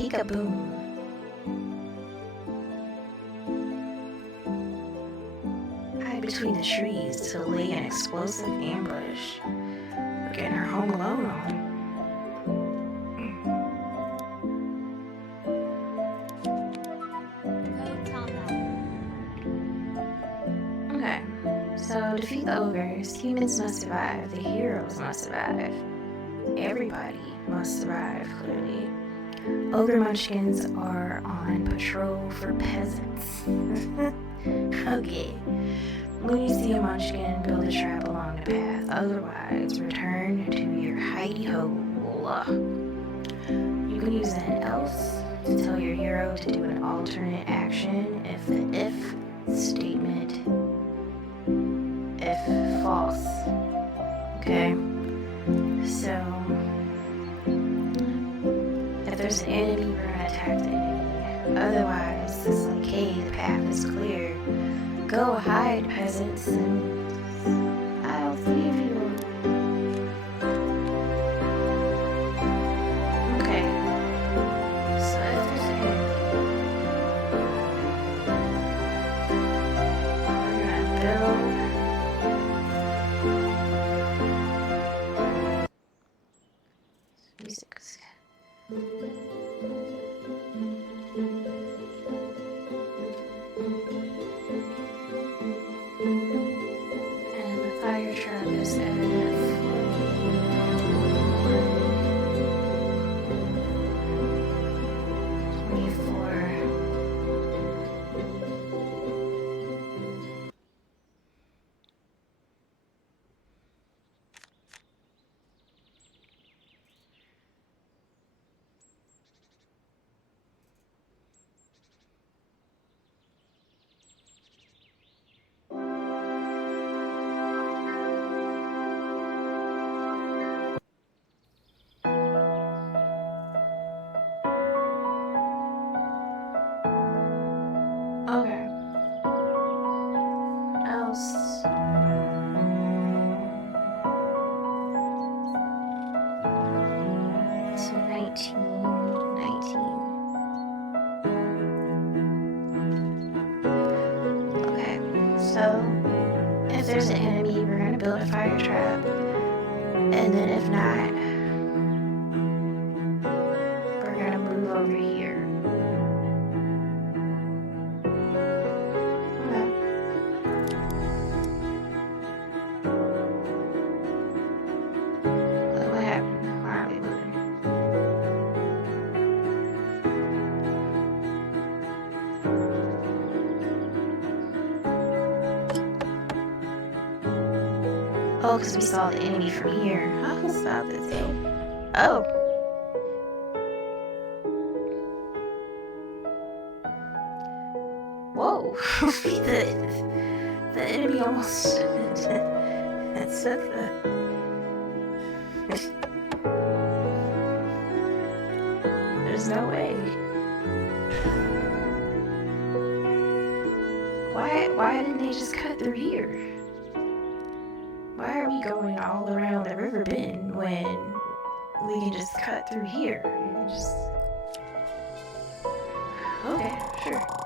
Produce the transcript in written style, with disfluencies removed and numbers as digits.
peek-a-boom. Hide between the trees to lay an explosive ambush. We're getting our Home Alone on. Okay, so defeat the ogres. Humans must survive. The heroes must survive. Everybody must survive, clearly. Ogre munchkins are on patrol for peasants. Okay. When you see a munchkin, build a trap along the path. Otherwise, return to your hidey hole. You can use an else to tell your hero to do an alternate action if the if statement if false. Okay? So if there's an enemy, we're gonna attack the enemy. Otherwise, it's like, hey, the path is clear. Go hide, peasants, and I'll save you. Okay. So if there's an enemy, we're gonna build. Music's and the fire trap is okay. Else. To 19. Okay, so if there's an enemy, we're gonna build a fire trap, and then if not, we're gonna move over here. What happened? Why are we moving? Oh, because we saw the enemy from here. How about this thing? Oh. Whoa. the enemy almost took the... There's no way. Why didn't they just cut through here? Why are we going all around the river bend when we can just cut through here? We can just... Okay, sure.